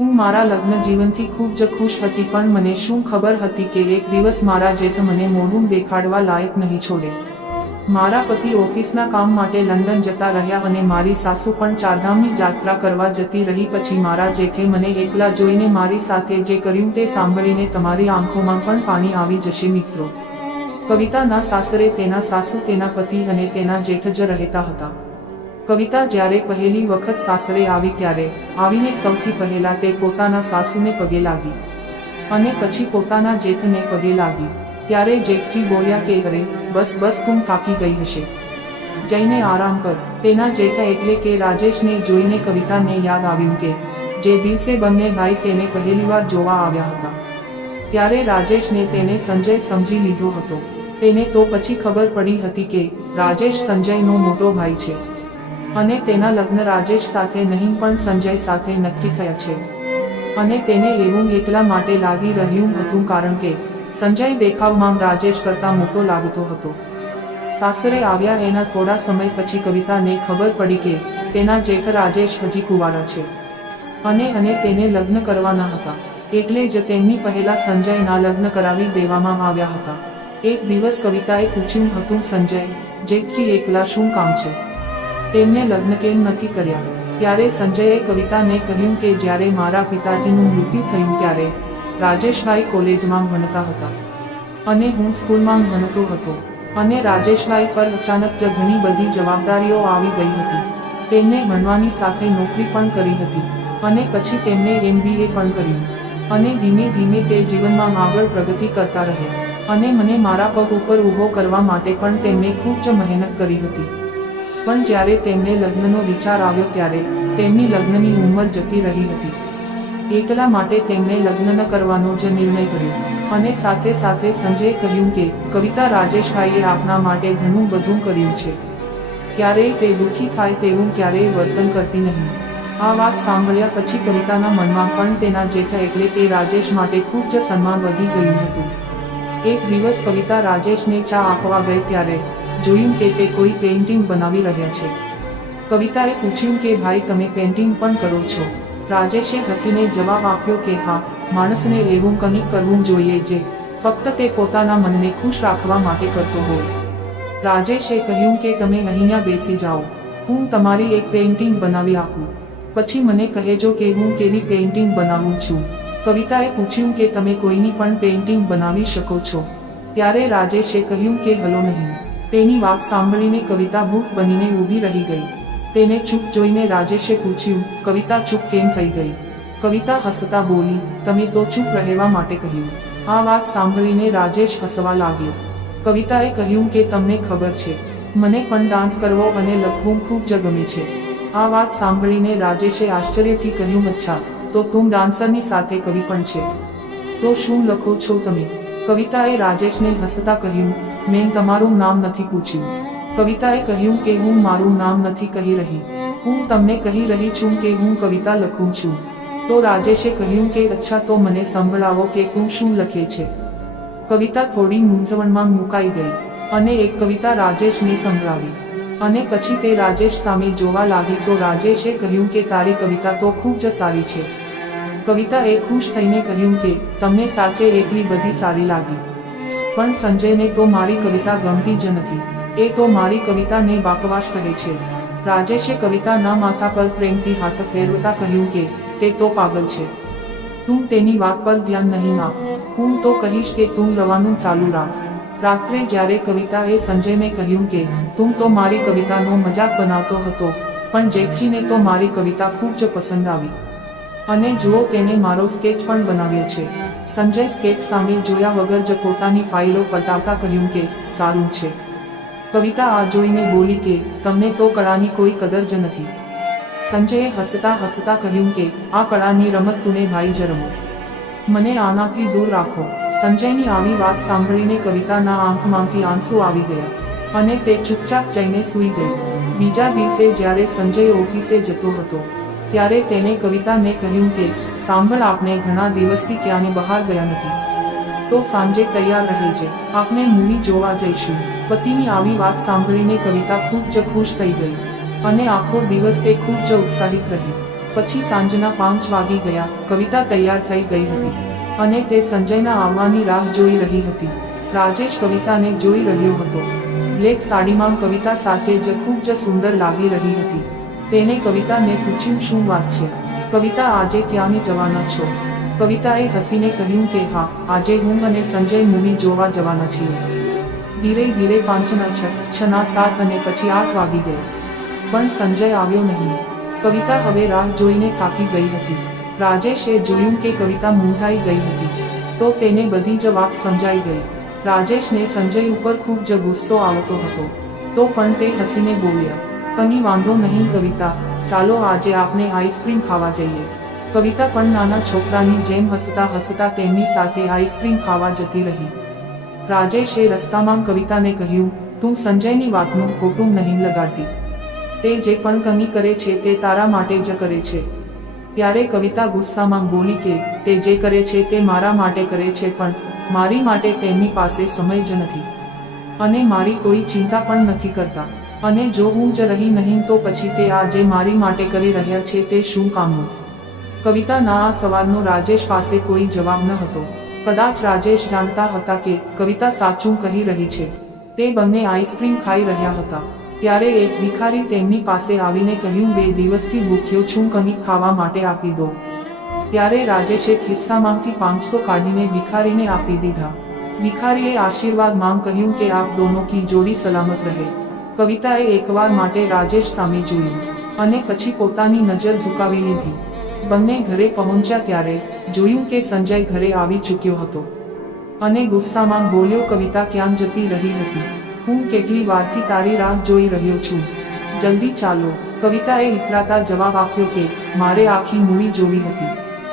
હું મારા લગ્ન જીવનથી ખૂબ જ ખુશ હતી, પણ મને શું ખબર હતી કે એક દિવસ મારા જેઠ મને મોઢું દેખાડવા લાયક નહીં છોડે। મારા પતિ ઓફિસના કામ માટે લંડન જતા રહ્યા અને મારી સાસુ પણ ચારધામની યાત્રા કરવા જતી રહી। પછી મારા જેઠે મને એકલા જોઈને મારી સાથે જે કર્યું તે સાંભળીને તમારી આંખોમાં પણ પાણી આવી જશે મિત્રો। કવિતાના સાસરે તેના સાસુ, તેના પતિ અને તેના જેઠ જ રહેતા હતા। કવિતા જ્યારે પહેલી વખત સાસરે આવી ત્યારે આવીને સૌથી પહેલા તે પોતાના સાસુને પગે લાગી અને પછી પોતાના જેઠને પગે લાગી। ત્યારે જેઠજી બોલ્યા કે અરે બસ બસ, તું થાકી ગઈ હશે, જઈને આરામ કર। તેના જેઠ એટલે કે રાજેશને જોઈને કવિતાને યાદ આવ્યું કે જે દિવસે બંને ભાઈ તેને પહેલીવાર જોવા આવ્યા હતા ત્યારે રાજેશને તેને સંજય સમજી લીધો હતો। તેને તો પછી ખબર પડી હતી કે રાજેશ સંજયનો મોટો ભાઈ છે અને તેના લગ્ન રાજેશ સાથે નહીં પણ સંજય સાથે નક્કી થયા છે। અને તેને એવું એકલા માટે લાગી રહ્યું હતું કારણ કે સંજય દેખાવમાં રાજેશ કરતા મોટો લાગતો હતો। સાસરે આવ્યા એના થોડા સમય પછી કવિતાને ખબર પડી કે તેના જેઠ રાજેશ હજી કુંવારા છે અને તેને લગ્ન કરવાના હતા, એટલે જ તેમની પહેલા સંજયના લગ્ન કરાવી દેવામાં આવ્યા હતા। એક દિવસ કવિતાએ પૂછ્યું હતું, સંજય જેઠજી એકલા શું કામ છે, તેમને લગ્ન કેમ નથી કર્યા? ત્યારે સંજયે કવિતાને કહ્યું કે જ્યારે મારા પિતાજીનું મૃત્યુ થયું ત્યારે રાજેશભાઈ કોલેજમાં ભણતા હતા અને હું સ્કૂલમાં ભણતો હતો અને રાજેશભાઈ પર અચાનક જ ઘણી બધી જવાબદારીઓ આવી ગઈ હતી। તેમને ભણવાની સાથે નોકરી પણ કરી હતી અને પછી તેમને MBA પણ કર્યું અને ધીમે ધીમે તે જીવનમાં આગળ પ્રગતિ કરતા રહ્યા અને મને મારા પગ ઉપર ઊભો કરવા માટે પણ તેમને ખૂબ જ મહેનત કરી હતી। પણ જ્યારે તેમને લગ્નનો વિચાર આવ્યો ત્યારે તેમની લગ્નની ઉંમર જતી રહી હતી, એકલા માટે તેમણે લગ્ન ન કરવાનો જ નિર્ણય કર્યો અને સાથે સાથે સંજયે કહ્યું કે કવિતા, રાજેશભાઈએ આપના માટે ઘણું બધું કર્યું છે, ક્યારેય તે દુઃખી થાય તેવું ક્યારેય વર્તન કરતી નહીં। આ વાત સાંભળ્યા પછી કવિતાના મનમાં પણ તેના જેઠ એટલે કે રાજેશ માટે ખૂબ જ સન્માન વધી ગયું હતું। એક દિવસ કવિતા રાજેશને ચા આપવા ગઈ ત્યારે જોયું કે તે કોઈ પેઇન્ટિંગ બનાવી રહ્યા છે। કવિતાએ પૂછ્યું કે ભાઈ, તમે પેઇન્ટિંગ પણ કરો છો? રાજેશે હસીને જવાબ આપ્યો કે હા, માણસને એવું કંઈક કરવું જોઈએ જે ફક્ત તે પોતાના મનને ખુશ રાખવા માટે કરતો હોય। રાજેશે કહ્યું કે તમે અહીંયા બેસી જાઓ, હું તમારી એક પેઇન્ટિંગ બનાવી આપું, પછી મને કહેજો કે હું કેવી પેઇન્ટિંગ બનાવું છું। કવિતાએ પૂછ્યું કે તમે કોઈની પણ પેઇન્ટિંગ બનાવી શકો છો? ત્યારે રાજેશે કહ્યું કે હલો નહીં। તેની વાત સાંભળીને કવિતા ભૂખ બનીને ઊભી રહી ગઈ। તેને ચૂપ જોઈને રાજેશે પૂછ્યું, કવિતા ચૂપ કેમ થઈ ગઈ? કવિતા હસતા બોલી, તમે તો ચૂપ રહેવા માટે કહ્યું। આ વાત સાંભળીને રાજેશ હસવા લાગ્યો। કવિતાએ કહ્યું કે તમને ખબર છે, મને પણ ડાન્સ કરવો અને લખવું ખૂબ જ ગમે છે। આ વાત સાંભળીને રાજેશે આશ્ચર્યથી કહ્યું, અચ્છા, તો તું ડાન્સરની સાથે કવિ પણ છે? તો શું લખો છો તમે? કવિતાએ રાજેશને હસતા કહ્યું, મેં તમારું નામ નથી પૂછ્યું। કવિતાએ કહ્યું કે હું મારું નામ નથી કહી રહી, હું તમને કહી રહી છું કે હું કવિતા લખું છું। તો રાજેશે કહ્યું કે અચ્છા, તો મને સંભળાવો કે તું શું લખે છે? કવિતા થોડી મૂંઝવણમાં મુકાઈ ગઈ અને એક કવિતા રાજેશને સંભળાવી અને પછી તે રાજેશ સામે જોવા લાગી તો રાજેશે કહ્યું કે તારી કવિતા તો ખૂબ જ સારી છે। કવિતાએ ખુશ થઈને કહ્યું કે તમને સાચે એટલી બધી સારી લાગી, પણ સંજયને તો મારી કવિતા ગમતી જ નથી, એ તો મારી કવિતાને બકવાસ કહે છે। રાજેશે કવિતાના માથા પર પ્રેમથી હાથ ફેરવતા કહ્યું કે તે તો પાગલ છે, તું તેની વાત પર ધ્યાન નહીં આપ, હું તો કહીશ કે તું રવાનું ચાલુ રાખ। રાત્રે જ્યારે કવિતાએ સંજયને કહ્યું કે તું તો મારી કવિતાનો મજાક બનાવતો હતો, પણ જેઠજીને તો મારી કવિતા ખૂબ જ પસંદ આવી અને જુઓ, તેને મારો સ્કેચ પણ બનાવ્યો છે। સંજય સ્કેચ સામે જોયા વગર જ પોતાની ફાઇલો પલટાવતા કહ્યું કે સારું છે। કવિતા આ જોઈને બોલી કે તમને તો કળાની કોઈ કદર જ નથી। સંજયે હસતા હસતા કહ્યું કે આ કળાની રમત તુને ભાઈ જ રમો, મને આનાથી દૂર રાખો। સંજયની આવી વાત સાંભળીને કવિતાના આંખમાંથી આંસુ આવી ગયા અને તે ચૂપચાપ જઈને સૂઈ ગઈ। બીજા દિવસે જ્યારે સંજય ઓફિસે જતો હતો ત્યારે તેને કવિતાને કહ્યું કે સાંભળ, આપણે ઘણા દિવસથી ક્યાંય બહાર ગયા નથી, તો સાંજે તૈયાર રહેજે, આપણે મૂવી જોવા જઈશું। પતિની આવી વાત સાંભળીને કવિતા ખૂબ જ ખુશ થઈ ગઈ અને આખો દિવસ તે ખૂબ જ ઉત્સાહિત રહી। પછી સાંજના 5 વાગી ગયા. કવિતા તૈયાર થઈ ગઈ હતી અને તે સંજયના આવવાની રાહ જોઈ રહી હતી. રાજેશ કવિતાને જોઈ રહ્યો હતો. બ્લેક સાડીમાં કવિતા સાચે જ ખૂબ જ સુંદર લાગી રહી હતી. તેને કવિતાને પૂછ્યું, શું વાત છે કવિતા, આજે ક્યાં જવાના છો? કવિતાએ હસીને કહ્યું કે હા, આજે હું અને સંજય મૂવી જોવા જવાના છીએ. ધીરે ધીરે 5 ના 6, 6 ના 7 અને પછી 8 વાગી ગયા, પણ સંજય આવ્યો નહીં. કવિતા હવે રાહ જોઈને થાકી ગઈ હતી. રાજેશે જોયું કે કવિતા મૂંઝાઈ ગઈ હતી, તો તેને બધી જ વાત સમજાઈ ગઈ. રાજેશને સંજય ઉપર ખૂબ જ ગુસ્સો આવતો હતો, તો પણ તે હસીને બોલ્યા, કંઈ વાંધો નહીં કવિતા, ચાલો આજે આપણે આઈસ્ક્રીમ ખાવા જઈએ. કવિતા પણ નાના છોકરાની જેમ હસતા હસતા તેમની સાથે આઈસ્ક્રીમ ખાવા જતી રહી. રાજેશે રસ્તામાં કવિતાને કહ્યું, તું સંજયની વાતનું ખોટું નહીં લગાડતી. તે જે પણ કંઈ કરે છે તે તારા માટે જ કરે છે. ત્યારે કવિતા ગુસ્સામાં બોલી કે તે જે કરે છે તે મારા માટે કરે છે, પણ મારી માટે તેમની પાસે સમય જ નથી અને મારી કોઈ ચિંતા પણ નથી કરતા. અને જો હું જ રહી નહીં તો પછી તે આ જે મારી માટે કરી રહ્યા છે તે શું કામનું? કવિતાના આ સવાલનો રાજેશ પાસે કોઈ જવાબ ન હતો. કદાચ રાજેશ જાણતા હતા કે કવિતા સાચું કહી રહી છે. તે બંને આઈસ્ક્રીમ ખાઈ રહ્યા હતા. ત્યારે એક ભિખારી તેમની પાસે આવીને કહ્યું, 2 દિવસથી ભૂખ્યો છું, કંઈક ખાવા માટે આપી દો. ત્યારે રાજેશે ખિસ્સામાંથી 500 કાઢીને ભિખારીને આપી દીધા. ભિખારીએ આશીર્વાદ માંગ કહ્યું કે આપ દોનો કી જોડી સલામત રહે. કવિતાએ એકવાર માટે રાજેશ સામે જોયું અને પછી પોતાની નજર ઝુકાવી લીધી. બંને ઘરે પહોંચ્યા ત્યારે જોયું કે સંજય ઘરે આવી ચૂક્યો હતો અને ગુસ્સામાં બોલ્યો, કવિતા ક્યાં જતી રહી હતી? હું કેટલી વારથી તારી રાહ જોઈ રહ્યો છું, જલ્દી ચાલો. કવિતાએ ઇતરાતા જવાબ આપ્યો કે મારે આખી મૂવી જોવી હતી.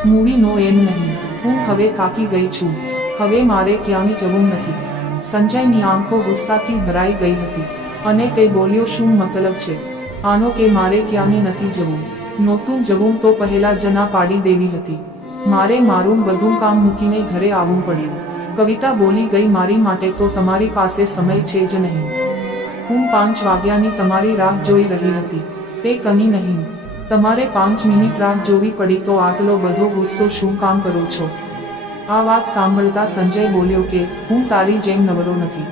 મૂવીનો એમ નહીં, હું હવે થાકી ગઈ છું, હવે મારે ક્યાંય જવું નથી. સંજયની આંખો ગુસ્સાથી ભરાઈ ગઈ હતી અને તે બોલ્યો, શું મતલબ છે આનો કે મારે ક્યાંય નથી જવું? નહોતું જવું તો પહેલા જ ના પાડી દેવી હતી. મારે મારું બધું કામ મૂકીને ઘરે આવવું પડ્યું. કવિતા બોલી ગઈ, મારી માટે તો તમારી પાસે સમય છે જ નહીં. હું 5 વાગ્યાની તમારી રાહ જોઈ રહી હતી, તે કંઈ નહીં. તમારે 5 મિનિટ રાહ જોવી પડી તો આટલો બધો ગુસ્સો શું કામ કરો છો? આ વાત સાંભળતા સંજય બોલ્યો કે હું તારી જેમ નવરો નથી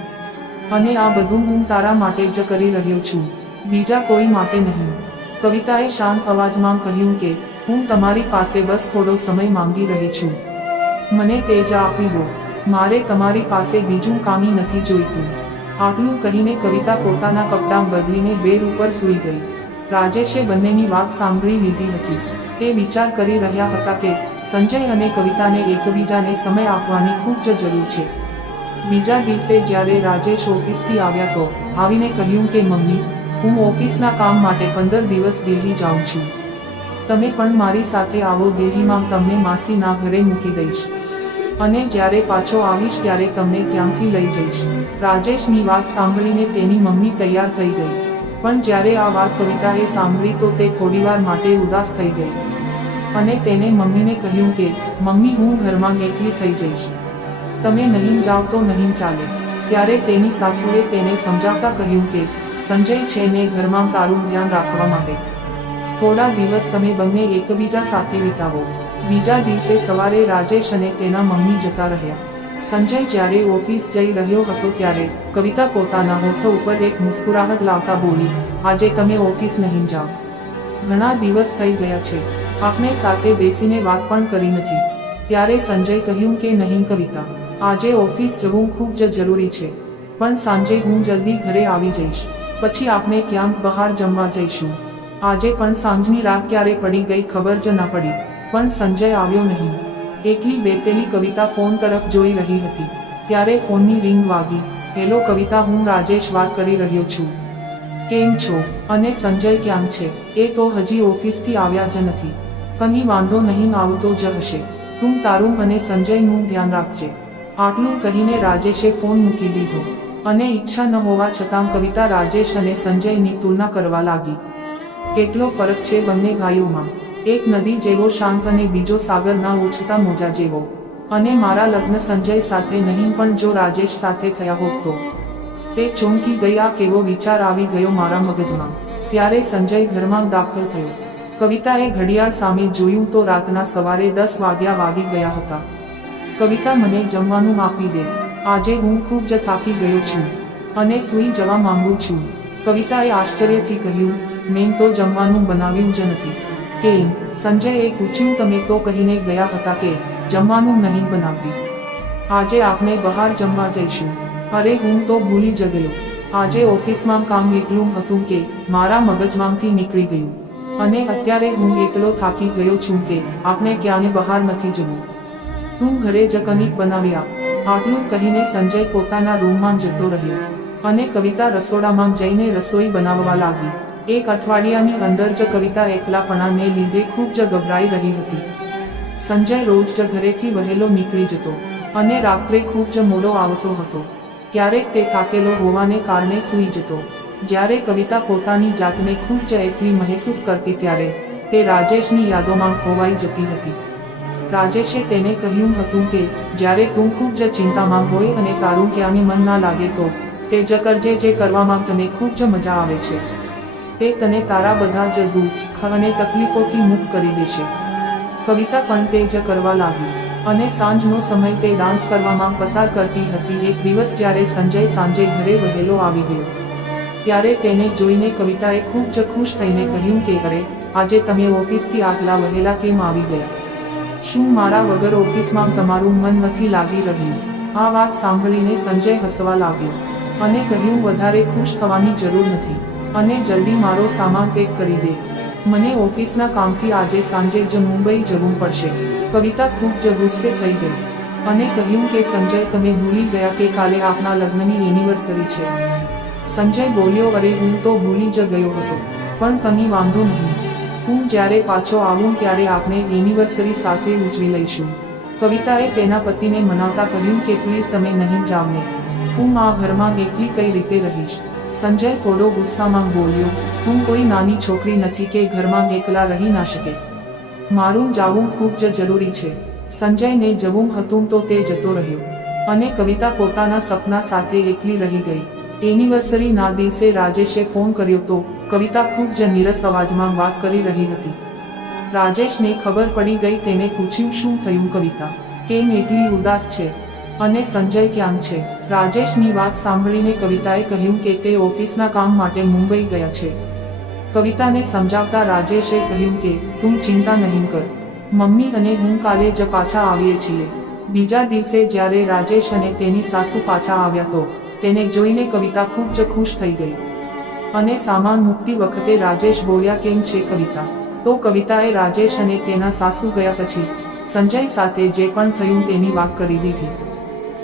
અને આ બધું હું તારા માટે જ કરી રહ્યો છું, બીજા કોઈ માટે નહીં. કવિતાએ શાંત અવાજમાં કહ્યું કે હું તમારી પાસે બસ થોડો સમય માંગી રહી છું, મને તે જ આપી દો. મારે તમારી પાસે બીજું કાંઈ નથી જોઈતું. આટલું કહીને કવિતા પોતાના કપડાં બદલીને બેડ ઉપર સૂઈ ગઈ. રાજેશે બંનેની વાત સાંભળી લીધી હતી. તે વિચાર કરી રહ્યા હતા કે સંજય અને કવિતાને એકબીજાને સમય આપવાની ખૂબ જ જરૂર છે. બીજા દિવસે જ્યારે રાજેશ ઓફિસથી આવ્યા તો આવીને કહ્યું કે મમ્મી, હું ઓફિસના કામ માટે 15 દિવસ દિલ્હી જાઉં છું. તમે પણ મારી સાથે આવો. દિલ્હીમાં તમને માસીના ઘરે મૂકી દઈશ અને જ્યારે પાછો આવીશ ત્યારે તમને ત્યાંથી લઈ જઈશ. રાજેશની વાત સાંભળીને તેની મમ્મી તૈયાર થઈ ગઈ, પણ જ્યારે આ વાત કવિતાએ સાંભળી તો તે થોડીવાર માટે ઉદાસ થઈ ગઈ અને તેને મમ્મીને કહ્યું કે મમ્મી, હું ઘરમાં એકલી થઈ જઈશ, તમે નહીં જાઓ તો નહીં ચાલે. ત્યારે તેની સાસુએ તેને સમજાવતા કહ્યું કે સંજય છે ને ઘરમાં તારું ધ્યાન રાખવા માટે. થોડા દિવસ તમે બંને એકબીજા સાથે વિતાવો. બીજા દિવસે સવારે રાજેશ અને તેના મમ્મી જતા રહ્યા. સંજય જ્યારે ઓફિસ જઈ રહ્યો હતો ત્યારે કવિતા પોતાના હોઠ ઉપર એક મુસ્કુરાહટ લાવતા બોલી, આજે તમે ઓફિસ નહીં જાઓ, ઘણા દિવસ થઈ ગયા છે, આપણે સાથે બેસીને વાત પણ કરી નથી. ત્યારે સંજય કહ્યું કે નહીં કવિતા, આજે ઓફિસ જવું ખૂબ જ જરૂરી છે, પણ સાંજે હું જલ્દી ઘરે આવી જઈશ, પછી આપણે ક્યાંક બહાર જમવા જઈશું. આજે પણ સાંજની રાત ક્યારે પડી ગઈ ખબર જ ન પડી, પણ સંજય આવ્યો નહીં. એકલી બેસેલી કવિતા ફોન તરફ જોઈ રહી હતી. ત્યારે ફોનની રિંગ વાગી. હેલો કવિતા, હું રાજેશ વાત કરી રહ્યો છું. કેમ છો? અને સંજય ક્યાં છે? એ તો હજી ઓફિસથી આવ્યા જ નથી. કંઈ વાંધો નહીં, આવતો જ હશે. તું તારું અને સંજયનું ધ્યાન રાખજે. આટલું કહીને રાજેશે ફોન મૂકી દીધો અને ઈચ્છા ન હોવા છતાં કવિતા રાજેશ અને સંજયની તુલના કરવા લાગી. કેટલો ફરક છે બંને ભાઈઓમાં. એક નદી જેવો શાંત અને બીજો સાગરના ઉછળતા મોજા જેવો. અને મારા લગ્ન સંજય સાથે નહીં પણ જો રાજેશ સાથે થયા હોત તો. તે ચોંકી ગઈ. આ કેવો વિચાર આવી ગયો મારા મગજમાં. ત્યારે સંજય ઘરમાં દાખલ થયો. કવિતાએ ઘડિયાળ સામે જોયું તો રાતના સવારે 10 વાગ્યા વાગી ગયા હતા. કવિતા, મને જમવાનું આપી દે, આજે હું ખૂબ જ થાકી ગયો છું અને સૂઈ જવા માંગુ છું. કવિતાએ આશ્ચર્યથી કહ્યું, મેં તો જમવાનું બનાવ્યું જ નથી. કેમ? સંજયે પૂછ્યું. તમે તો કહીને ગયા હતા કે જમવાનું નહીં બનાવતી. આજે આપણે બહાર જમવા જઈશું. અરે, હું તો ભૂલી જ ગયો. આજે ઓફિસમાં કામ એટલું હતું કે મારા મગજમાંથી નીકળી ગયું અને અત્યારે હું એકલો થાકી ગયો છું કે આપણે ક્યાંય બહાર નથી જવું. તું ઘરે જ કંઈક બનાવી આપ. આટલું કહીને સંજય પોતાના રૂમમાં જતો રહ્યો અને કવિતા રસોડામાં જઈને રસોઈ બનાવવા લાગી. એક અઠવાડિયાની અંદર જ કવિતા એકલાપણાને લીધે ખૂબ જ ગભરાઈ રહી હતી. સંજય રોજ જ ઘરેથી વહેલો નીકળી જતો અને રાત્રે ખૂબ જ મોડો આવતો હતો. ક્યારેક તે થાકેલો હોવાને કારણે સૂઈ જતો. જ્યારે કવિતા પોતાની જાતને ખૂબ જ એકલી મહેસૂસ કરતી ત્યારે તે રાજેશની યાદોમાં ખોવાઈ જતી હતી. રાજેશે તેને કહ્યું હતું કે જ્યારે તું ખૂબ જ ચિંતામાં હોય અને તારું ક્યાંય મન ના લાગે તો તે જ કરજે, જે કરવામાં તને ખૂબ જ મજા આવે છે. તે તને તારા બધા જ દુઃખ અને તકલીફોથી મુક્ત કરી દેશે. કવિતા પણ તે જ કરવા લાગી અને સાંજનો સમય તે ડાન્સ કરવામાં પસાર કરતી હતી. એક દિવસ જ્યારે સંજય સાંજે ઘરે વહેલો આવી ગયો ત્યારે તેને જોઈને કવિતાએ ખૂબ જ ખુશ થઈને કહ્યું કે અરે, આજે તમે ઓફિસથી આટલા વહેલા કેમ આવી ગયા? શું મારા વગર ઓફિસમાં તમારું મન નથી લાગી રહ્યું? આ વાત સાંભળીને સંજય હસવા લાગ્યો અને કહ્યું, વધારે ખુશ થવાની જરૂર નથી અને જલ્દી મારો સામાન પેક કરી દે. મને ઓફિસના કામથી આજે સાંજે જ મુંબઈ જવું પડશે. કવિતા ખૂબ જ ગુસ્સે થઈ ગઈ અને કહ્યું કે સંજય, તમે ભૂલી ગયા કે કાલે આપના લગ્નની એનિવર્સરી છે. સંજય બોલ્યો, અરે, હું તો ભૂલી જ ગયો હતો, પણ કંઈ વાંધો નહીં. હું જ્યારે પાછો આવું ત્યારે આપણે એનિવર્સરી સાથે ઉજવી લઈશું. કવિતાએ તેના પતિને મનાવતા કહ્યું કે પ્લીઝ તમે નહીં જાવ ને, હું આ ઘરમાં એકલી કઈ રીતે રહીશ? સંજય થોડો ગુસ્સામાં બોલ્યો, હું કોઈ નાની છોકરી નથી કે ઘરમાં એકલા રહી ના શકે. મારું જાવું ખૂબ જ જરૂરી છે. સંજયને જવું હતું તો તે જતો રહ્યો અને કવિતા પોતાના સપના સાથે એકલી રહી ગઈ. એનિવર્સરીના દિવસે રાજેશે ફોન કર્યો તો કવિતા ખૂબ જ નીરસ અવાજમાં વાત કરી રહી હતી. રાજેશને ખબર પડી ગઈ. તેને પૂછ્યું, શું થયું કવિતા? કેમ એટલી ઉદાસ છે અને સંજય ક્યાં છે? રાજેશની વાત સાંભળીને કવિતાએ કહ્યું કે તે ઓફિસના કામ માટે મુંબઈ ગયા છે. કવિતાને સમજાવતા રાજેશે કહ્યું કે તું ચિંતા નહીં કર, મમ્મી અને હું કાલે જ પાછા આવીએ છીએ. બીજા દિવસે જ્યારે રાજેશ અને તેની સાસુ પાછા આવ્યા તો તેને જોઈને કવિતા ખૂબ જ ખુશ થઈ ગઈ અને સામાન મૂકતી વખતે રાજેશ બોલ્યા, કેમ છે કવિતા? તો કવિતાએ રાજેશ અને તેના સાસુ ગયા પછી સંજય સાથે જે પણ થયું તેની વાત કરી દીધી.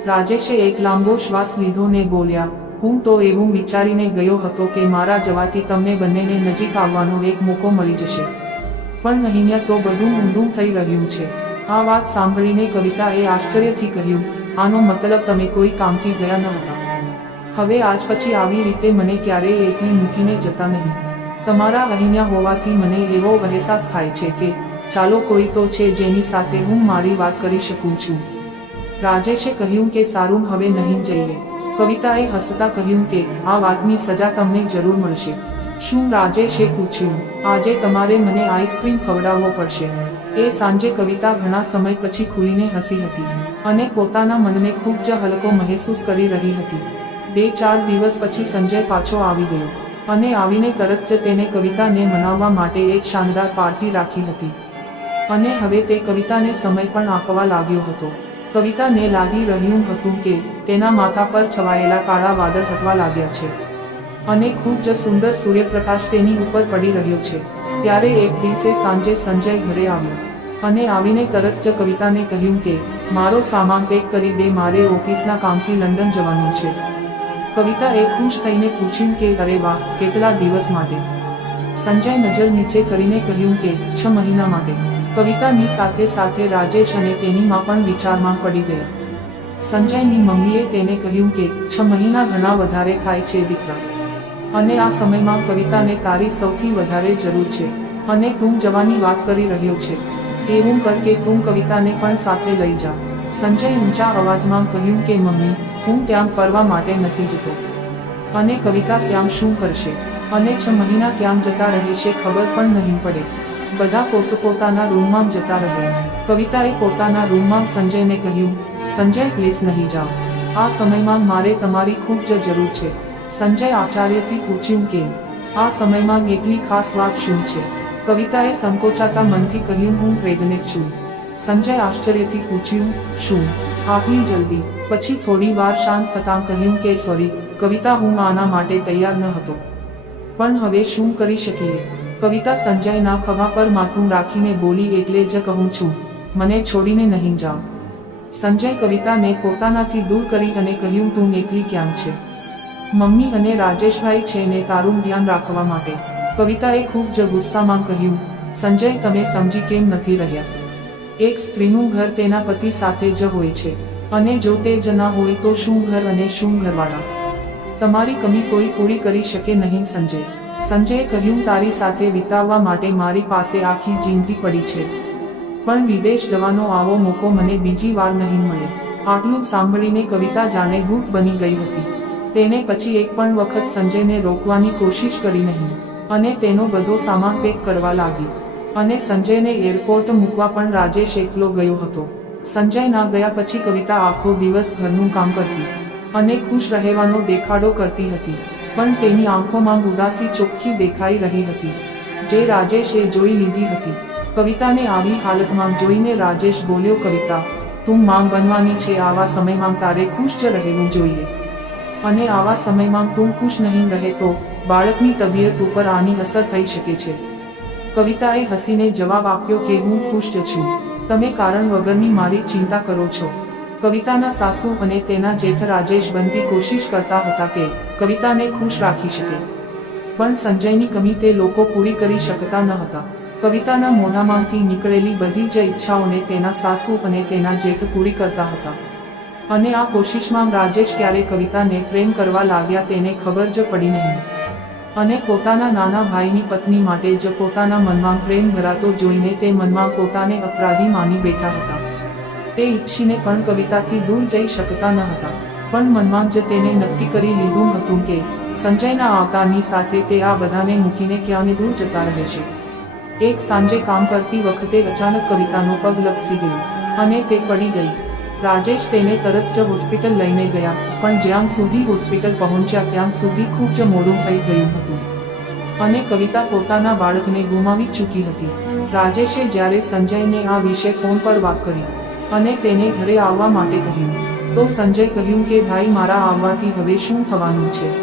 રાજેશે એક લાંબો શ્વાસ લીધો ને બોલ્યા, હું તો એવું વિચારીને ગયો હતો કે મારા જવાથી તમને બંનેને નજીક આવવાનો એક મોકો મળી જશે, પણ અહીંયા તો બધું ઊંધું થઈ રહ્યું છે. આ વાત સાંભળીને કવિતાએ આશ્ચર્યથી કહ્યું, આનો મતલબ તમે કોઈ કામથી ગયા ન હતા? હવે આજ પછી આવી રીતે મને ક્યારેય એકલી મૂકીને જતા નહીં. તમારા અહીંયા હોવાથી મને એવો અહેસાસ થાય છે કે ચાલો કોઈ તો છે જેની સાથે હું મારી વાત કરી શકું છું. રાજેશે કહ્યું કે સારું, હવે નહીં જઈએ. કવિતાએ હસતા કહ્યું કે આ વાતની સજા તમને જરૂર મળશે. શું? રાજેશે પૂછ્યું. આજે તમારે મને આઈસ્ક્રીમ ખવડાવવો પડશે. એ સાંજે કવિતા ઘણા સમય પછી ખુલીને હસી હતી અને પોતાના મનને ખૂબ જ હલકો મહેસૂસ કરી રહી હતી. 2-4 દિવસ પછી સંજય પાછો આવી ગયો અને આવીને તરત જ તેને કવિતાને મનાવવા માટે એક શાનદાર પાર્ટી રાખી હતી અને હવે તે કવિતાને સમય પણ આપવા લાગ્યો હતો. કવિતાને લાગી રહ્યું હતું કે તેના માથા પર છવાયેલા કાળા વાદળ હટવા લાગ્યા છે અને ખૂબ જ સુંદર સૂર્યપ્રકાશ તેની ઉપર પડી રહ્યો છે. ત્યારે એક દિવસે સાંજે સંજય ઘરે આવ્યો અને આવીને તરત જ કવિતાને કહ્યું કે મારો સામાન પેક કરી દે, મારે ઓફિસના કામથી લંડન જવાનું છે. કવિતાએ ખુશ થઈને પૂછ્યું કે અરે વાહ, કેટલા દિવસ માટે? સંજય નજર નીચે કરીને કહ્યું કે 6 મહિના માટે. કવિતાની સાથે સાથે રાજેશ અને તેની માં પણ વિચારમાં પડી ગયા. સંજયની મમ્મીએ તેને કહ્યું કે 6 મહિના ઘણા વધારે થાય છે દીકરા, અને આ સમયમાં કવિતાને તારી સૌથી વધારે જરૂર છે અને તું જવાની વાત કરી રહ્યો છે. એવું કર કે તું કવિતાને પણ સાથે લઈ જા. સંજય ઊંચા અવાજમાં કહ્યું કે મમ્મી, હું ત્યાં ફરવા માટે નથી જતો અને કવિતા ત્યાં શું કરશે અને 6 મહિના ક્યાં જતા રહેશે ખબર પણ નહીં પડે. બધા પોતપોતાના રૂમમાં જતા રહ્યા. કવિતાએ પોતાના રૂમમાં સંજયને કહ્યું, સંજય પ્લીઝ નહીં જાઓ, આ સમયમાં મારે તમારી ખૂબ જ જરૂર છે. સંજય આચાર્યથી પૂછ્યું, કેમ? આ સમયમાં એટલી ખાસ વાત શું છે? કવિતાએ સંકોચાતા મનથી કહ્યું, હું પ્રેગ્નેન્ટ છું. સંજય આશ્ચર્યથી પૂછ્યું, શું આટલી જલ્દી? પછી થોડી વાર શાંત થતાં કહ્યું કે સોરી કવિતા, હું આના માટે તૈયાર ન હતો, પણ હવે શું કરી શકીએ? કવિતા સંજયના ખભા પર માથું રાખીને બોલી, એટલે જ કહું છું, મને છોડીને નહીં જાઓ. સંજય કવિતાને પોતાનાથી દૂર કરી અને કહ્યું, તું એકલી ક્યાં છે? મમ્મી અને રાજેશભાઈ છે ને તારું ધ્યાન રાખવા માટે. કવિતાએ ખૂબ જ ગુસ્સામાં કહ્યું, સંજય તમે સમજી કેમ નથી રહ્યા? એક સ્ત્રીનું ઘર તેના પતિ સાથે જ હોય છે, અને જો તે જ ના હોય તો શું ઘર અને શું ઘરવાળા? તમારી કમી કોઈ પૂરી કરી શકે નહીં સંજય. સંજયે કહ્યું, તારી સાથે વિતાવવા માટે મારી પાસે આખી જિંદગી પડી છે, પણ વિદેશ જવાનો આવો મોકો મને બીજી વાર નહીં મળે. આટલું સાંભળીને કવિતા જાણે ગૂંટ બની ગઈ હતી. તેને પછી એક પણ વખત સંજયને રોકવાની કોશિશ કરી નહીં, અને તેનો બધો સામાન પેક કરવા લાગી. અને સંજયને એરપોર્ટ મૂકવા પણ રાજેશ એકલો ગયો હતો. સંજય ના ગયા પછી કવિતા આખો દિવસ ઘરનું કામ કરતી અને ખુશ રહેવાનો દેખાડો કરતી હતી, પણ તેની આંખોમાં ઉદાસી ચોખ્ખી દેખાઈ રહી હતી, જે રાજેશે જોઈ લીધી હતી. કવિતાને આવી હાલતમાં જોઈને રાજેશ બોલ્યો, કવિતા તું માંગ બનવાની છે, આવા સમયમાં તારે ખુશ જ રહેવું જોઈએ, અને આવા સમયમાં તું ખુશ નહીં રહે તો બાળકની તબિયત ઉપર આની અસર થઈ શકે છે. કવિતાએ હસીને જવાબ આપ્યો કે હું ખુશ જ છું, તમે કારણ વગરની મારી ચિંતા કરો છો. કવિતાના સાસુ અને તેના જેઠ રાજેશ બનતી કોશિશ કરતા હતા કે કવિતાને ખુશ રાખી શકે, પણ સંજયની કમી તે લોકો પૂરી કરી શકતા ન હતા. કવિતાના મોઢામાંથી નીકળેલી બધી જ ઈચ્છાઓને તેના સાસુ અને તેના જેઠ પૂરી કરતા હતા, અને આ કોશિશમાં રાજેશ ક્યારે કવિતાને પ્રેમ કરવા લાગ્યા તેને ખબર જ પડી નહીં, અને પોતાના નાના ભાઈની પત્ની માટે જ પોતાના મનમાં પ્રેમ ભરાતો જોઈને તે મનમાં પોતાને અપરાધી માની બેઠા હતા. તે ઈચ્છીને પણ કવિતાથી દૂર જઈ શકતા ન હતા, પણ મનમાં જ તેને નક્કી કરી લીધું હતું કે સંજયના આવતાની સાથે તે આ બધાને મૂકીને ક્યાંને દૂર જતા રહેશે. એક સાંજે કામ કરતી વખતે અચાનક કવિતાનો પગ લપસી ગયો અને તે પડી ગઈ. રાજેશ તેને તરત જ હોસ્પિટલ લઈને ગયા, પણ જ્યાં સુધી હોસ્પિટલ પહોંચ્યા ત્યાં સુધી ખૂબ જ મોડું થઈ ગયું હતું, અને કવિતા પોતાના બાળકને ગુમાવી ચૂકી હતી. રાજેશે જ્યારે સંજયને આ વિશે ફોન પર વાત કરી અને તેને ઘરે આવવા માટે કહ્યું, તો સંજય કહ્યું કે ભાઈ મારા આવવાથી હવે શું થવાનું છે?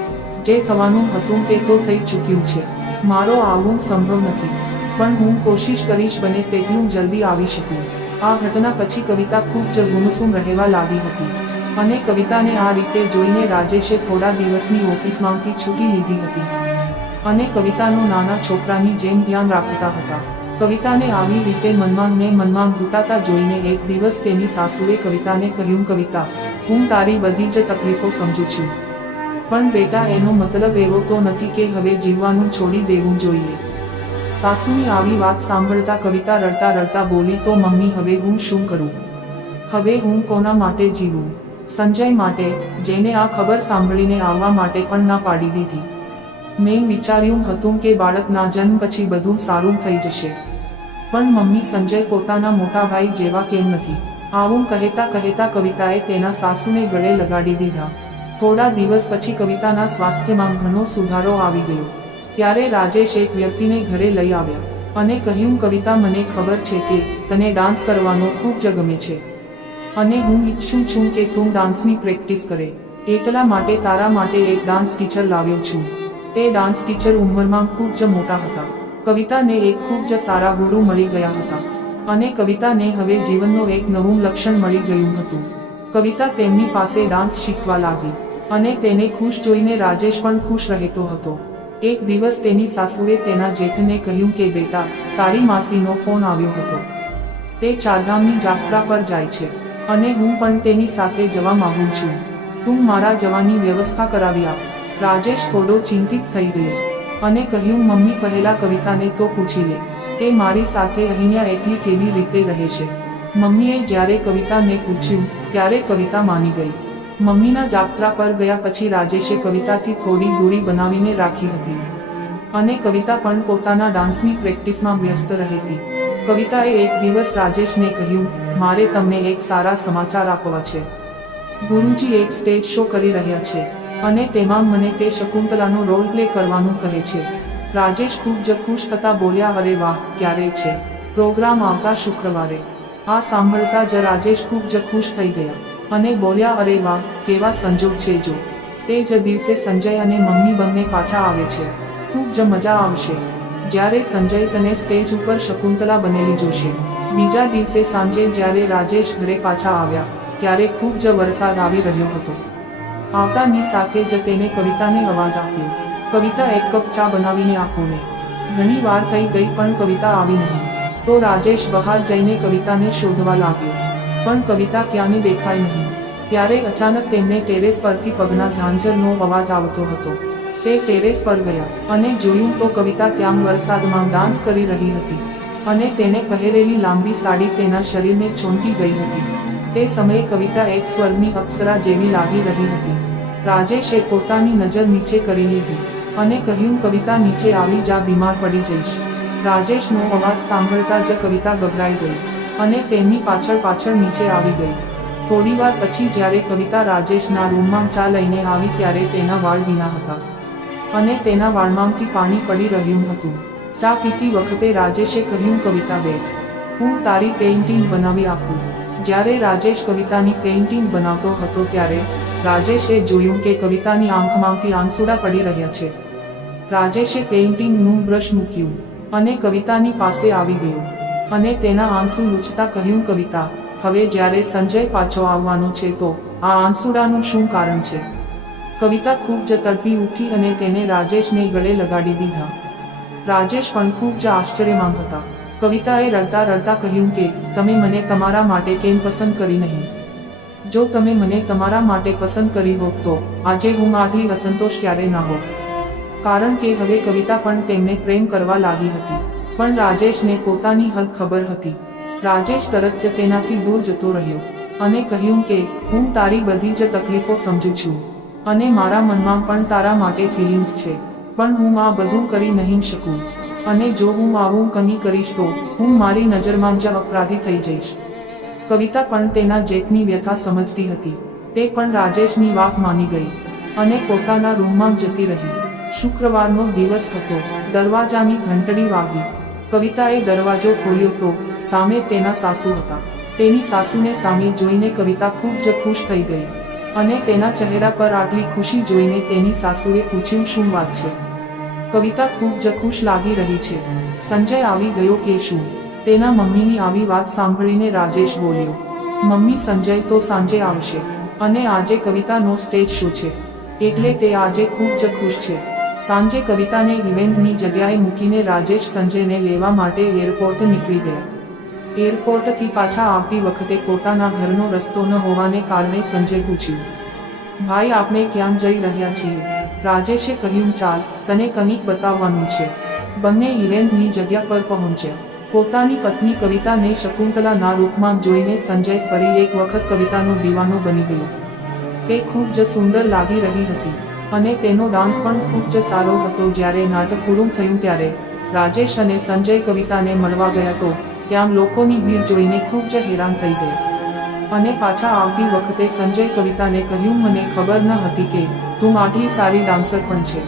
જે થવાનું હતું તે તો થઈ ચૂક્યું છે, મારો આવવું સંભવ નથી, પણ હું કોશિશ કરીશ બને તેટલું જલ્દી આવી શકું. આ ઘટના પછી કવિતા ખૂબ જ ગુમસુમ રહેવા લાગી હતી, અને કવિતાને આ રીતે જોઈને રાજેશે થોડા દિવસની ઓફિસમાંથી છૂટી લીધી હતી, અને કવિતાનું નાના છોકરાની જેમ ધ્યાન રાખતા હતા. કવિતાને આવી રીતે મનમાં ઘૂંટાતા જોઈને એક દિવસ તેની સાસુએ કવિતાને કહ્યું, કવિતા હું તારી બધી જ તકલીફો સમજુ છું, પણ બેટા એનો મતલબ એવો તો નથી કે હવે જીવવાનું છોડી દેવું જોઈએ. સાસુની આવી વાત સાંભળતા કવિતા રડતા રડતા બોલી, તો મમ્મી હવે હું શું કરું? હવે હું કોના માટે જીવું? સંજય માટે, જેને આ ખબર સાંભળીને આવવા માટે પણ ના પાડી દીધી. મેં વિચાર્યું હતું કે બાળકના જન્મ પછી બધું સારું થઈ જશે, પણ મમ્મી સંજય પોતાના મોટા ભાઈ જેવા કેમ નથી? આવું કહેતા કહેતા કવિતાએ તેના સાસુને ગળે લગાડી દીધા. થોડા દિવસ પછી કવિતાના સ્વાસ્થ્યમાં ઘણો સુધારો આવી ગયો. ત્યારે રાજેશ એક વ્યક્તિને ઘરે લઈ આવ્યા અને કહ્યું, કવિતા મને ખબર છે કે તને ડાન્સ કરવાનો ખૂબ જ ગમે છે, અને હું ઈચ્છું છું કે તું ડાન્સની પ્રેક્ટિસ કરે, એટલા માટે તારા માટે એક ડાન્સ ટીચર લાવ્યો છું. તે ડાન્સ ટીચર ઉંમરમાં ખૂબ જ મોટા હતા. કવિતાને એક ખૂબ જ સારા ગુરુ મળી ગયા હતા, અને કવિતાને હવે જીવનનો એક નવું લક્ષણ મળી ગયું હતું. કવિતા તેમની પાસે ડાન્સ શીખવા લાગી, અને તેને ખુશ જોઈને રાજેશ પણ ખુશ રહેતો હતો. એક દિવસ તેની સાસુએ તેના જેઠને કહ્યું કે બેટા તારી માસીનો ફોન આવ્યો હતો, તે ચારધામની યાત્રા પર જાય છે, અને હું પણ તેની સાથે જવા માંગુ છું, તું મારા જવાની વ્યવસ્થા કરાવી આપ. રાજેશ થોડો ચિંતિત થઈ ગયો અને કહ્યું, મમ્મી પહેલા કવિતાને તો પૂછી લે, તે મારી સાથે અહીંયા એકલી કેવી રીતે રહે છે? મમ્મીએ જ્યારે કવિતાને પૂછ્યું ત્યારે કવિતા માની ગઈ. મમ્મીના જાત્રા પર ગયા પછી રાજેશે કવિતાથી થોડી દૂરી બનાવીને રાખી હતી, અને કવિતા પણ પોતાના ડાન્સની પ્રેક્ટિસમાં વ્યસ્ત રહેતી. કવિતાએ એક દિવસ રાજેશને કહ્યું, મારે તમને એક સારા સમાચાર આપવા છે. ગુરુજી એક સ્ટેજ શો કરી રહ્યા છે અને તેમાં મને તે શકુંતલાનો રોલ પ્લે કરવાનું કહે છે. રાજેશ ખૂબ જ ખુશ થતા બોલ્યા, અરે વાહ, ક્યારે છે પ્રોગ્રામ? આવતા શુક્રવારે. આ સાંભળતા જ રાજેશ ખૂબ જ ખુશ થઈ ગયા અને બોલ્યા, અરે વાહ, કેવા સંજોગ છે! જો તે જ દિવસે સંજય અને મમ્મી બંને પાછા આવે છે. ખૂબ જ મજા આવશે જ્યારે સંજય તને સ્ટેજ ઉપર શકુંતલા બનેલી જોશે. બીજા દિવસે સાંજે જ્યારે રાજેશ ઘરે પાછા આવ્યા ત્યારે ખૂબ જ વરસાદ આવી રહ્યો હતો. આવતાની સાથે જ તેને કવિતાને અવાજ આપ્યો. કવિતા એક કપ ચા બનાવીને આપોને. ઘણી વાર થઈ ગઈ પણ કવિતા આવી નહીં. તો રાજેશ બહાર જઈને કવિતાને શોધવા લાગ્યો, પણ કવિતા ક્યાંય દેખાઈ નહીં. ત્યારે અચાનક તેમને ટેરેસ પરથી પગના ઝાંઝરનો અવાજ આવતો હતો. તે ટેરેસ પર ગયા અને જોયું તો કવિતા ત્યાં વરસાદમાં ડાન્સ કરી રહી હતી અને તેને પહેરેલી લાંબી સાડી તેના શરીરને ચોંટી ગઈ હતી. તે સમયે કવિતા એક સ્વર્ગની અપ્સરા જેવી લાગી રહી હતી. રાજેશે પોતાની નજર નીચે કરી લીધી અને કહ્યું, કવિતા નીચે આવી જા, બીમાર પડી જઈશ. રાજેશનો અવાજ સાંભળતા જ કવિતા ગભરાઈ ગઈ અને તેમની પાછળ નીચે આવી ગઈ. થોડીવાર પછી જ્યારે કવિતા રાજેશના રૂમમાં ચા લઈને આવી ત્યારે તેના વાળ ભીના હતા અને તેના વાળમાંથી પાણી પડી રહ્યું હતું. ચા પીતી વખતે રાજેશે કહ્યું, કવિતા બેસ, હું તારી પેઇન્ટિંગ બનાવી આપું. જ્યારે રાજેશ કવિતાની પેઇન્ટિંગ બનાવતો હતો ત્યારે રાજેશે જોયું કે કવિતાની આંખમાંથી આંસુડા પડી રહ્યા છે. રાજેશે પેઇન્ટિંગનું બ્રશ મૂક્યું અને કવિતાની પાસે આવી ગયો અને તેના આંસુ લૂછતા કહ્યું, કવિતા, હવે જ્યારે સંજય પાછો આવવાનો છે તો આ આંસુડાનું શું કારણ છે? કવિતા ખૂબ જ તડપી ઉઠી અને તેને રાજેશને ગળે લગાડી દીધા. રાજેશ પણ ખૂબ જ આશ્ચર્યમાં હતા. કવિતાએ રડતા રડતા કહ્યું કે તમે મને તમારા માટે કેમ પસંદ કરી નહીં? જો તમે મને તમારા માટે પસંદ કરી હોત તો આજે હું આટલી અસંતોષ ક્યારે ના હોત. કારણ કે હવે કવિતા પણ તેમને પ્રેમ કરવા લાગી હતી, પણ રાજેશને પોતાની હદ ખબર હતી. રાજેશ તરત જ તેનાથી દૂર જતો રહ્યો અને કહ્યું કે હું તારી બધી જ તકલીફો સમજુ છું અને મારા મનમાં પણ તારા માટે ફિલિંગ્સ છે, પણ હું આ બધું કરી નહીં શકું અને જો હું આવું કંઈ કરીશ તો હું મારી નજરમાં જ અપરાધી થઈ જઈશ. કવિતા પણ તેના જેઠની વ્યથા સમજતી હતી. તે પણ રાજેશની વાત માની ગઈ અને પોતાના રૂમમાં જતી રહી. શુક્રવારનો દિવસ હતો. દરવાજાની ઘંટડી વાગી. કવિતાએ દરવાજો ખોલ્યો તો સામે તેના સાસુ હતા. તેની સાસુને સામે જોઈને કવિતા ખૂબ જ ખુશ થઈ ગઈ અને તેના ચહેરા પર આટલી ખુશી જોઈને તેની સાસુએ પૂછ્યું, શું વાત છે? કવિતા ખૂબ જ ખુશ લાગી રહી છે. સંજય આવી ગયો કે શું? તેના મમ્મીની આવી વાત સાંભળીને રાજેશ બોલ્યો, મમ્મી, સંજય તો સાંજે આવશે અને આજે કવિતાનો સ્ટેજ શો છે એટલે તે આજે ખૂબ જ ખુશ છે. સાંજે કવિતાને ઇવેન્ટની જગ્યાએ મૂકીને રાજેશ સંજયને લેવા માટે એરપોર્ટ નીકળી ગયા. એરપોર્ટથી પાછા આવતી વખતે પોતાના ઘરનો રસ્તો ન હોવાને કારણે સંજય પૂછ્યું, ભાઈ, આપણે ક્યાં જઈ રહ્યા છીએ? રાજેશે કહ્યું, ચાલ, તને કંઈક બતાવવાનું છે. બંને ઇવેન્ટની જગ્યા પર પહોંચ્યા. પોતાની પત્ની કવિતાને શકુંતલાના રૂપમાં જોઈને સંજય ફરી એક વખત કવિતાનો દીવાનો બની ગયો. તે ખૂબ જ સુંદર લાગી રહી હતી અને તેનો ડાન્સ પણ ખૂબ જ સારો હતો. જ્યારે નાટક પૂરું થયું ત્યારે રાજેશ અને સંજય કવિતાને મળવા ગયા તો ત્યાં લોકોની ભીડ જોઈને ખૂબ જ હેરાન થઈ ગયા અને પાછા આવતી વખતે સંજય કવિતાને કહ્યું, મને ખબર ન હતી કે તું આટલી સારી ડાન્સર પણ છે.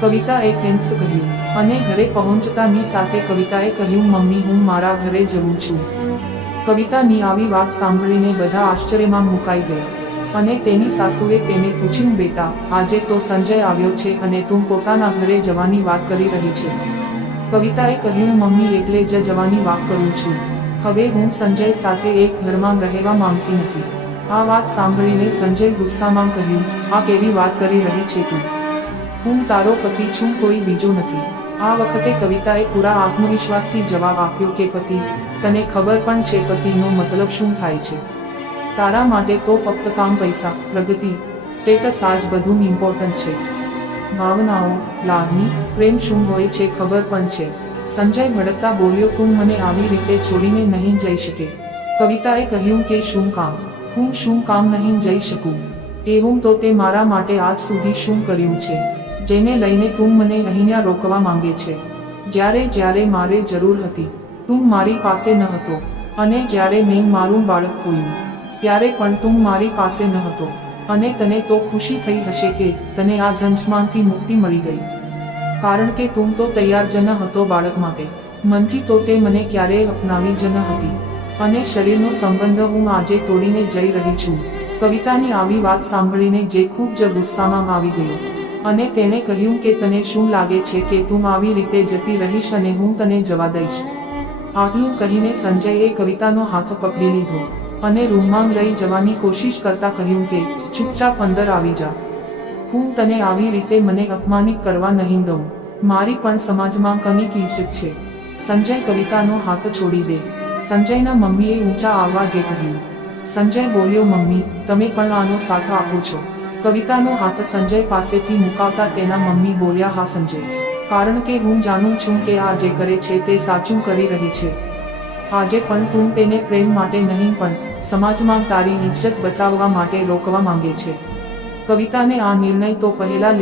કવિતાએ થેન્ક્સ કહ્યું અને ઘરે પહોંચતાની સાથે કવિતાએ કહ્યું, મમ્મી, હું મારા ઘરે જઉં છું. કવિતાની આવી વાત સાંભળીને બધા આશ્ચર્યમાં મુકાઈ ગયા અને તેની સાસુએ તેને પૂછ્યું, બેટા, આજે તો સંજય આવ્યો છે અને તું પોતાના ઘરે જવાની વાત કરી રહી છે? કવિતાએ કહ્યું, મમ્મી, એટલે જ જવાની વાત કરું છું. હવે હું સંજય સાથે એક ઘરમાં રહેવા માંગતી નથી. આ વાત સાંભળીને સંજય ગુસ્સામાં કહ્યું, આ કેવી વાત કરી રહી છે તું? હું તારો પતિ છું, કોઈ બીજો નથી. આ વખતે કવિતાએ પૂરા આત્મવિશ્વાસથી જવાબ આપ્યો કે પતિ, તને ખબર પણ છે પતિનો મતલબ શું થાય છે? તારા માટે તો ફક્ત કામ, પૈસા, પ્રગતિ, સ્ટેટસ આ જ બધું ઇમ્પોર્ટન્ટ છે. ભાવનાઓ, લાગણી, પ્રેમ શું હોય છે ખબર પણ છે. સંજય ભડકતા બોલ્યો, તું મને આવી રીતે છોડીને નહીં જઈ શકે. કવિતાએ કહ્યું કે શું કામ? હું શું કામ નહીં જઈ શકું? એવું તો તે મારા માટે આજ સુધી શું કર્યું છે? જેને લઈને તું મને અહીંયા રોકવા માંગે છે. જ્યારે મારે જરૂર હતી તું મારી પાસે ન હતો, અને જ્યારે મેં મારું બાળક ખોયું ત્યારે પણ તું મારી પાસે ન હતો. અને તને તો ખુશી થઈ હશે કે તને આ ઝંઝમાંથી મુક્તિ મળી ગઈ, કારણ કે તું તો તૈયાર જ ન હતો બાળક માટે. મનથી તો તે મને ક્યારેય અપનાવી જ ન હતી, અને શરીરનો સંબંધ હું આજે તોડીને જઈ રહી છું. કવિતાની આવી વાત સાંભળીને જે ખૂબ જ ગુસ્સામાં આવી ગયો, અને તેને કહ્યું કે તને શું લાગે છે કે તું આવી રીતે જતી રહીશ અને હું તને જવા દઈશ? આટલું કહીને સંજયે કવિતાનો હાથ પકડી લીધો અને રૂમમાં લઈ જવાની કોશિશ કરતા કહ્યું કે ચૂપચાપ અંદર આવી જા. હું તને આવી રીતે મને અપમાનિત કરવા નહીં દઉં. મારી પણ સમાજમાં કંઈક ઇજ્જત છે. સંજય, કવિતાનો હાથ છોડી દે. સંજયના મમ્મીએ ઊંચા અવાજે કહ્યું. સંજય બોલ્યો, મમ્મી, તમે પણ આનો સાથ આપો છો? કવિતાનો હાથ સંજય પાસેથી મુકાવતા તેના મમ્મી બોલ્યા, હા સંજય, કારણ કે હું જાણું છું કે આ જે કરે છે તે સાચું કરી રહી છે. આજે પણ તું તેને પ્રેમ માટે નહીં પણ સમાજમાં તારી ઇજ્જત બચાવવા માટે રોકવા માંગે છે. કવિતાને આ નિર્ણય તો પહેલા